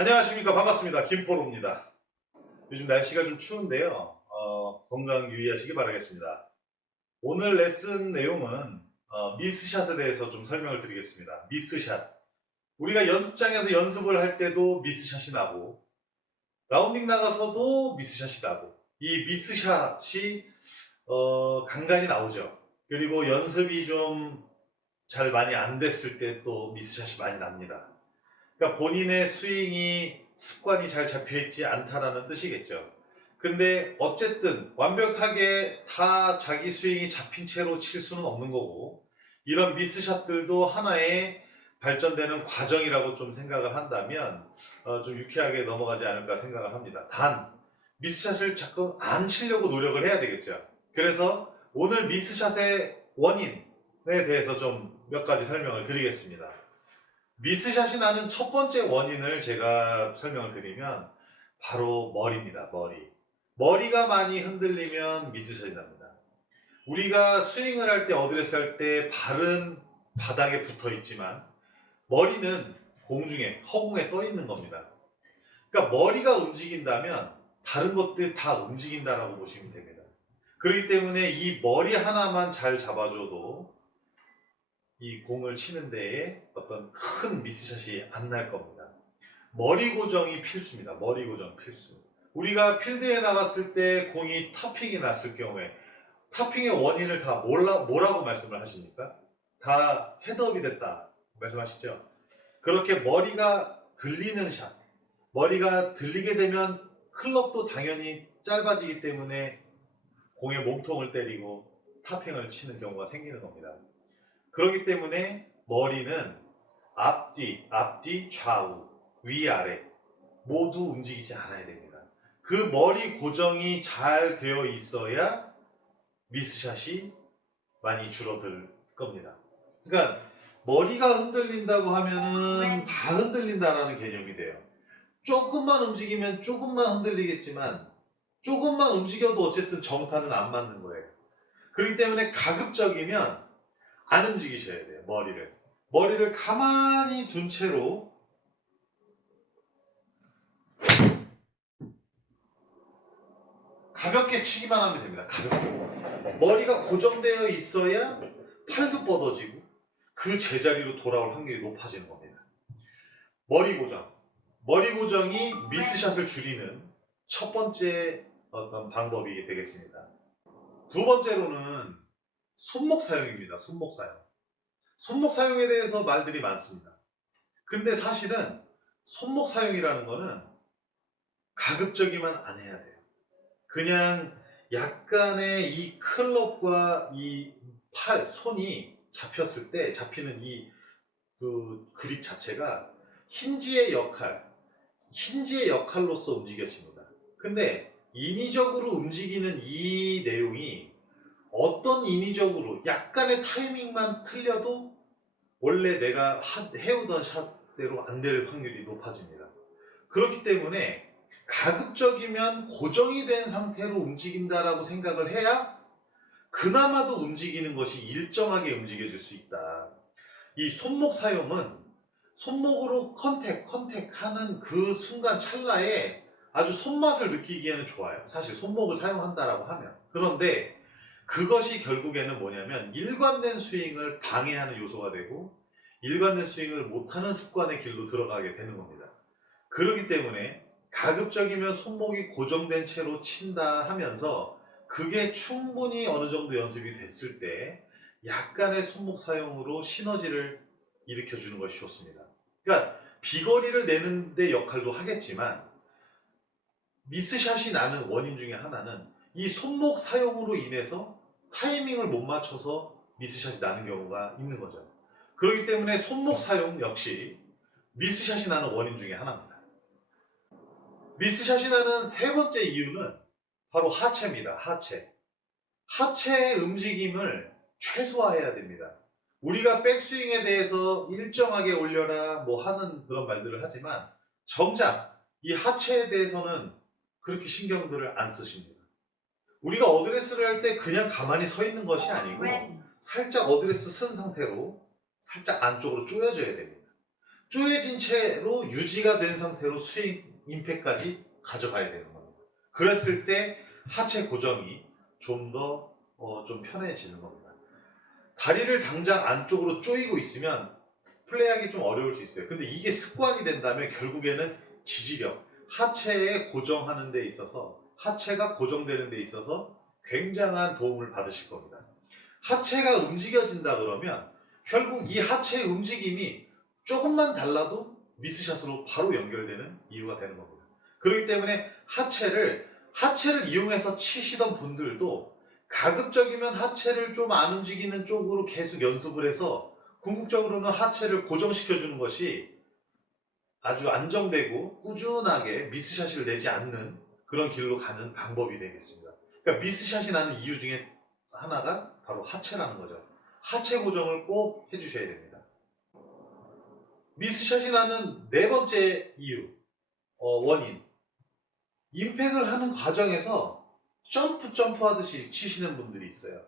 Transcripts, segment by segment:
안녕하십니까. 반갑습니다. 김포로입니다. 요즘 날씨가 좀 추운데요. 건강 유의하시기 바라겠습니다. 오늘 레슨 내용은 미스샷에 대해서 좀 설명을 드리겠습니다. 미스샷. 우리가 연습장에서 연습을 할 때도 미스샷이 나고, 라운딩 나가서도 미스샷이 나고, 이 미스샷이 간간히 나오죠. 그리고 연습이 좀 잘 많이 안 됐을 때 또 미스샷이 많이 납니다. 그러니까 본인의 스윙이 습관이 잘 잡혀있지 않다라는 뜻이겠죠. 근데 어쨌든 완벽하게 다 자기 스윙이 잡힌 채로 칠 수는 없는 거고, 이런 미스샷들도 하나의 발전되는 과정이라고 좀 생각을 한다면 좀 유쾌하게 넘어가지 않을까 생각을 합니다. 단 미스샷을 자꾸 안 치려고 노력을 해야 되겠죠. 그래서 오늘 미스샷의 원인에 대해서 좀 몇 가지 설명을 드리겠습니다. 미스샷이 나는 첫 번째 원인을 제가 설명을 드리면 바로 머리입니다. 머리가 많이 흔들리면 미스샷이 납니다. 우리가 스윙을 할 때, 어드레스 할 때 발은 바닥에 붙어 있지만 머리는 공중에, 허공에 떠 있는 겁니다. 그러니까 머리가 움직인다면 다른 것들이 다 움직인다라고 보시면 됩니다. 그렇기 때문에 이 머리 하나만 잘 잡아줘도 이 공을 치는 데에 어떤 큰 미스샷이 안 날 겁니다. 머리 고정이 필수입니다. 머리 고정 필수. 우리가 필드에 나갔을 때 공이 터핑이 났을 경우에 터핑의 원인을 다 뭐라고 말씀을 하십니까? 다 헤드업이 됐다 말씀하시죠? 그렇게 머리가 들리는 샷, 머리가 들리게 되면 클럽도 당연히 짧아지기 때문에 공의 몸통을 때리고 타핑을 치는 경우가 생기는 겁니다. 그렇기 때문에 머리는 앞뒤, 좌우, 위아래 모두 움직이지 않아야 됩니다. 그 머리 고정이 잘 되어 있어야 미스샷이 많이 줄어들 겁니다. 그러니까 머리가 흔들린다고 하면은 다 흔들린다라는 개념이 돼요. 조금만 움직이면 조금만 흔들리겠지만 조금만 움직여도 어쨌든 정타는 안 맞는 거예요. 그렇기 때문에 가급적이면 안 움직이셔야 돼요. 머리를 가만히 둔 채로 가볍게 치기만 하면 됩니다. 가볍게. 머리가 고정되어 있어야 팔도 뻗어지고 그 제자리로 돌아올 확률이 높아지는 겁니다. 머리 고정이 미스샷을 줄이는 첫 번째 어떤 방법이 되겠습니다. 두 번째로는 손목 사용입니다. 손목 사용에 대해서 말들이 많습니다. 근데 사실은 손목 사용이라는 거는 가급적이면 안 해야 돼요. 그냥 약간의 이 클럽과 이 손이 잡혔을 때 잡히는 이 그립 자체가 힌지의 역할로서 움직여집니다. 근데 인위적으로 움직이는 이 내용이 어떤 인위적으로 약간의 타이밍만 틀려도 원래 내가 해오던 샷대로 안 될 확률이 높아집니다. 그렇기 때문에 가급적이면 고정이 된 상태로 움직인다라고 생각을 해야 그나마도 움직이는 것이 일정하게 움직여질 수 있다. 이 손목 사용은 손목으로 컨택하는 그 순간 찰나에 아주 손맛을 느끼기에는 좋아요. 사실 손목을 사용한다라고 하면. 그런데 그것이 결국에는 뭐냐면 일관된 스윙을 방해하는 요소가 되고 일관된 스윙을 못하는 습관의 길로 들어가게 되는 겁니다. 그렇기 때문에 가급적이면 손목이 고정된 채로 친다 하면서 그게 충분히 어느 정도 연습이 됐을 때 약간의 손목 사용으로 시너지를 일으켜주는 것이 좋습니다. 그러니까 비거리를 내는 데 역할도 하겠지만 미스샷이 나는 원인 중에 하나는 이 손목 사용으로 인해서 타이밍을 못 맞춰서 미스샷이 나는 경우가 있는 거죠. 그렇기 때문에 손목 사용 역시 미스샷이 나는 원인 중에 하나입니다. 미스샷이 나는 세 번째 이유는 바로 하체입니다. 하체의 움직임을 최소화해야 됩니다. 우리가 백스윙에 대해서 일정하게 올려라 뭐 하는 그런 말들을 하지만 정작 이 하체에 대해서는 그렇게 신경들을 안 쓰십니다. 우리가 어드레스를 할 때 그냥 가만히 서 있는 것이 아니고 살짝 어드레스 쓴 상태로 살짝 안쪽으로 조여져야 됩니다. 쪼여진 채로 유지가 된 상태로 스윙 임팩까지 가져가야 되는 겁니다. 그랬을 때 하체 고정이 좀 더 좀 편해지는 겁니다. 다리를 당장 안쪽으로 조이고 있으면 플레이하기 좀 어려울 수 있어요. 근데 이게 습관이 된다면 결국에는 지지력, 하체에 고정하는 데 있어서, 하체가 고정되는 데 있어서 굉장한 도움을 받으실 겁니다. 하체가 움직여진다 그러면 결국 이 하체의 움직임이 조금만 달라도 미스샷으로 바로 연결되는 이유가 되는 겁니다. 그렇기 때문에 하체를 이용해서 치시던 분들도 가급적이면 하체를 좀 안 움직이는 쪽으로 계속 연습을 해서 궁극적으로는 하체를 고정시켜주는 것이 아주 안정되고 꾸준하게 미스샷을 내지 않는 그런 길로 가는 방법이 되겠습니다. 그러니까 미스샷이 나는 이유 중에 하나가 바로 하체라는 거죠. 하체 고정을 꼭 해주셔야 됩니다. 미스샷이 나는 네 번째 이유, 원인. 임팩을 하는 과정에서 점프 하듯이 치시는 분들이 있어요.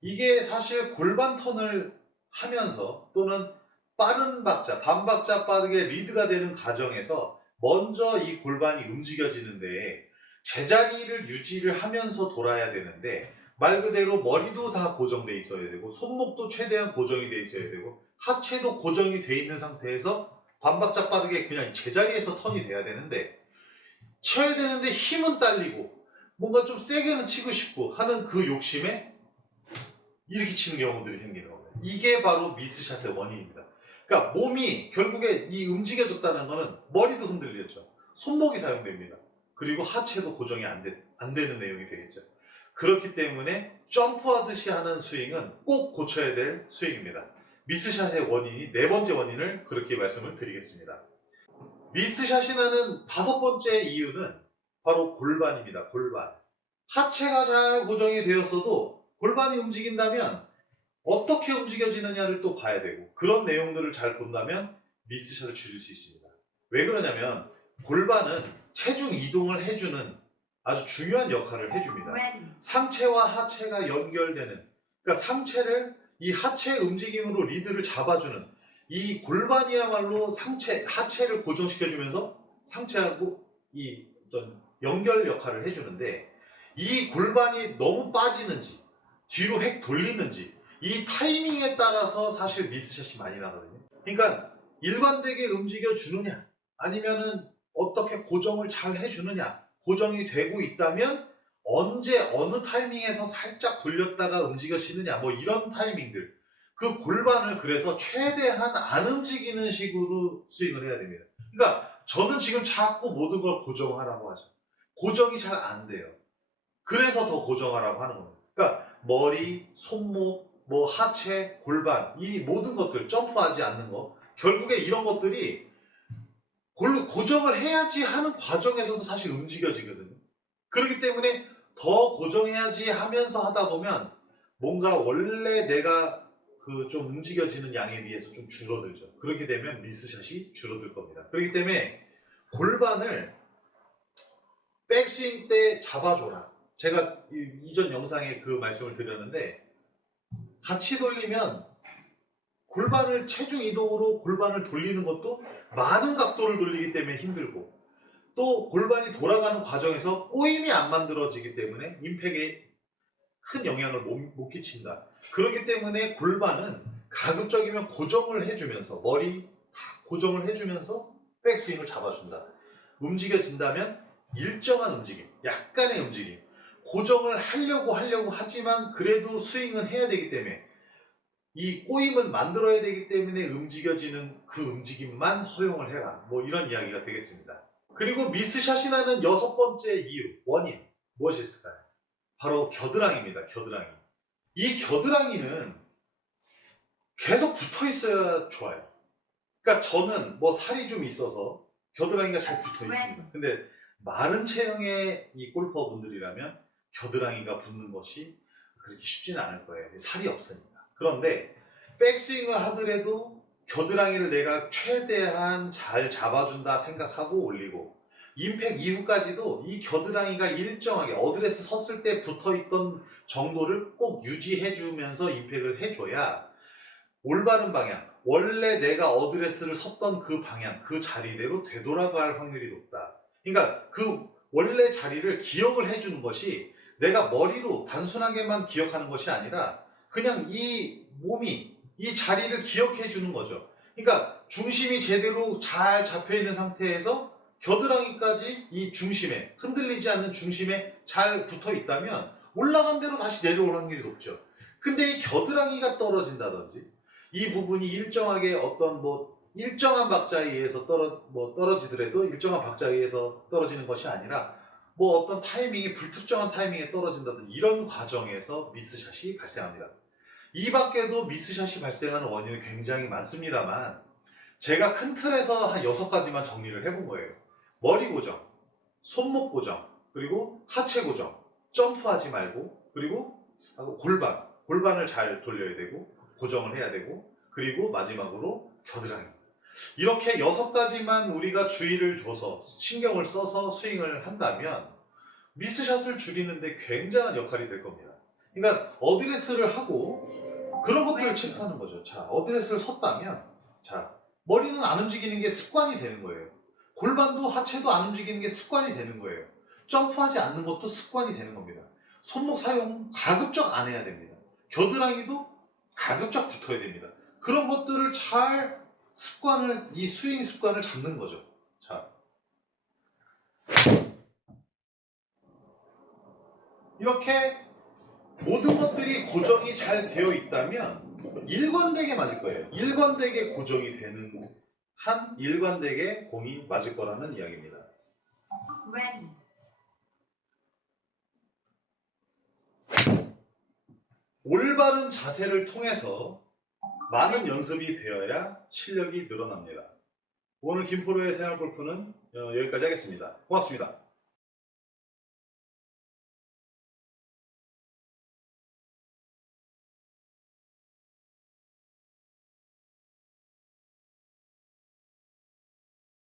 이게 사실 골반 턴을 하면서 또는 빠른 박자, 반박자 빠르게 리드가 되는 과정에서 먼저 이 골반이 움직여지는데 제자리를 유지를 하면서 돌아야 되는데 말 그대로 머리도 다 고정돼 있어야 되고 손목도 최대한 고정이 돼 있어야 되고 하체도 고정이 돼 있는 상태에서 반박자 빠르게 그냥 제자리에서 턴이 돼야 되는데 쳐야 되는데 힘은 딸리고 뭔가 좀 세게는 치고 싶고 하는 그 욕심에 이렇게 치는 경우들이 생기는 겁니다. 이게 바로 미스샷의 원인입니다. 그러니까 몸이 결국에 이 움직여졌다는 거는 머리도 흔들렸죠. 손목이 사용됩니다. 그리고 하체도 고정이 안 되는 내용이 되겠죠. 그렇기 때문에 점프하듯이 하는 스윙은 꼭 고쳐야 될 스윙입니다. 미스샷의 원인이 네 번째 원인을 그렇게 말씀을 드리겠습니다. 미스샷이 나는 다섯 번째 이유는 바로 골반입니다. 골반. 하체가 잘 고정이 되었어도 골반이 움직인다면 어떻게 움직여지느냐를 또 봐야 되고 그런 내용들을 잘 본다면 미스샷을 줄일 수 있습니다. 왜 그러냐면 골반은 체중 이동을 해주는 아주 중요한 역할을 해줍니다. 상체와 하체가 연결되는, 그러니까 상체를 이 하체의 움직임으로 리드를 잡아주는 이 골반이야말로 하체를 고정시켜주면서 상체하고 이 어떤 연결 역할을 해주는데 이 골반이 너무 빠지는지 뒤로 획 돌리는지 이 타이밍에 따라서 사실 미스샷이 많이 나거든요. 그러니까 일관되게 움직여 주느냐 아니면은 어떻게 고정을 잘 해주느냐, 고정이 되고 있다면 언제 어느 타이밍에서 살짝 돌렸다가 움직여지느냐 뭐 이런 타이밍들, 그 골반을 그래서 최대한 안 움직이는 식으로 스윙을 해야 됩니다. 그러니까 저는 지금 자꾸 모든 걸 고정하라고 하죠. 고정이 잘 안 돼요. 그래서 더 고정하라고 하는 겁니다. 그러니까 머리, 손목, 뭐 하체, 골반 이 모든 것들 점프하지 않는 거 결국에 이런 것들이 고정을 해야지 하는 과정에서도 사실 움직여지거든요. 그렇기 때문에 더 고정해야지 하면서 하다 보면 뭔가 원래 내가 그 좀 움직여지는 양에 비해서 좀 줄어들죠. 그렇게 되면 미스샷이 줄어들 겁니다. 그렇기 때문에 골반을 백스윙 때 잡아줘라. 제가 이전 영상에 그 말씀을 드렸는데 같이 돌리면 골반을 체중 이동으로 골반을 돌리는 것도 많은 각도를 돌리기 때문에 힘들고 또 골반이 돌아가는 과정에서 꼬임이 안 만들어지기 때문에 임팩에 큰 영향을 못 끼친다. 그렇기 때문에 골반은 가급적이면 고정을 해주면서 머리 다 고정을 해주면서 백스윙을 잡아준다. 움직여진다면 일정한 움직임, 약간의 움직임, 고정을 하려고 하지만 그래도 스윙은 해야 되기 때문에 이 꼬임은 만들어야 되기 때문에 움직여지는 그 움직임만 허용을 해라. 뭐 이런 이야기가 되겠습니다. 그리고 미스샷이 나는 여섯 번째 이유, 원인 무엇이 있을까요? 바로 겨드랑이입니다. 겨드랑이. 이 겨드랑이는 계속 붙어 있어야 좋아요. 그러니까 저는 뭐 살이 좀 있어서 겨드랑이가 잘 붙어 있습니다. 근데 마른 체형의 이 골퍼분들이라면 겨드랑이가 붙는 것이 그렇게 쉽지는 않을 거예요. 살이 없으니까. 그런데 백스윙을 하더라도 겨드랑이를 내가 최대한 잘 잡아준다 생각하고 올리고 임팩 이후까지도 이 겨드랑이가 일정하게 어드레스 섰을 때 붙어있던 정도를 꼭 유지해주면서 임팩을 해줘야 올바른 방향, 원래 내가 어드레스를 섰던 그 방향, 그 자리대로 되돌아갈 확률이 높다. 그러니까 그 원래 자리를 기억을 해주는 것이 내가 머리로 단순하게만 기억하는 것이 아니라 그냥 이 몸이 이 자리를 기억해 주는 거죠. 그러니까 중심이 제대로 잘 잡혀 있는 상태에서 겨드랑이까지 이 중심에, 흔들리지 않는 중심에 잘 붙어 있다면 올라간 대로 다시 내려올 확률이 높죠. 근데 이 겨드랑이가 떨어진다든지 이 부분이 일정하게 어떤 일정한 박자에 의해서 떨어지더라도 일정한 박자에 의해서 떨어지는 것이 아니라 어떤 타이밍이 불특정한 타이밍에 떨어진다든지 이런 과정에서 미스샷이 발생합니다. 이 밖에도 미스샷이 발생하는 원인은 굉장히 많습니다만 제가 큰 틀에서 한 6가지만 정리를 해본 거예요. 머리 고정, 손목 고정, 그리고 하체 고정, 점프하지 말고, 그리고 골반을 잘 돌려야 되고 고정을 해야 되고, 그리고 마지막으로 겨드랑이. 이렇게 6가지만 우리가 주의를 줘서 신경을 써서 스윙을 한다면 미스샷을 줄이는데 굉장한 역할이 될 겁니다. 그러니까 어드레스를 하고 그런 것들을 체크하는 거죠. 자, 어드레스를 섰다면 자, 머리는 안 움직이는 게 습관이 되는 거예요. 골반도 하체도 안 움직이는 게 습관이 되는 거예요. 점프하지 않는 것도 습관이 되는 겁니다. 손목 사용 가급적 안 해야 됩니다. 겨드랑이도 가급적 붙어야 됩니다. 그런 것들을 잘 이 스윙 습관을 잡는 거죠. 자, 이렇게 모든 것들이 고정이 잘 되어 있다면 일관되게 맞을 거예요. 일관되게 고정이 되는 한 일관되게 공이 맞을 거라는 이야기입니다. 올바른 자세를 통해서 많은 연습이 되어야 실력이 늘어납니다. 오늘 김포로의 생활골프는 여기까지 하겠습니다. 고맙습니다.